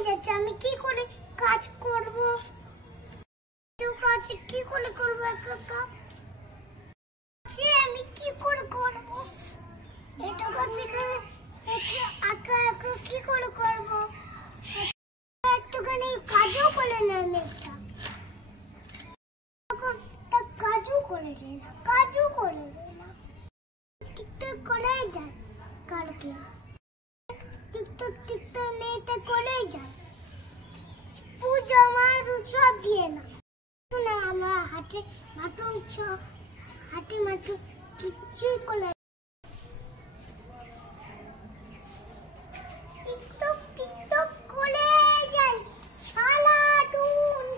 হয়ে যাচ্ছে, আমি কি করে কাজ করব? তো কাজ কি করে করব কাকা? সে আমি কি করে করব? এটা কাজ করে এটা একা একা কি করে করব? একটুখানি কাজও করে না আমি কাজও করে দেয় না, কাজও করে দেয় না। টিকটক করে যায় কালকে, টিকটক মেয়েটা করে যায়, পূজা আমার সব দিয়ে না শোনা, আমার হাতে মাটন হাতে মাটন কিছুই করে টিকটক করে যায় সারাদিন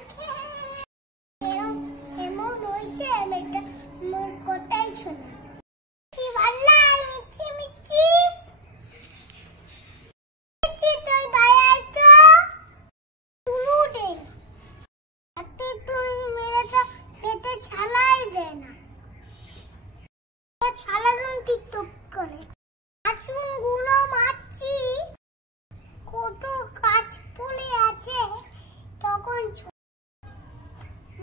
এমন হয়েছে মেয়েটা মোর কথাই শোনা। কি ভাল্লা মিচি মিচি তুই বাইরে তো তুলু দে হাতে তুই মেয়েটা পেটে ছালাই দে না, সারাদিন টিকটক করে আসুন গুলো মারছি, কত কাজ পড়ে আছে, তখন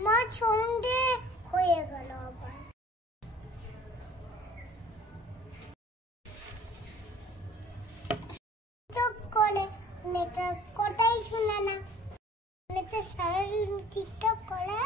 মা সন্ধে হয়ে গেল আবার। টিকটক করে মেয়েটা কথাই শোনে না, মেয়েটা সারাদিন টিকটক করে।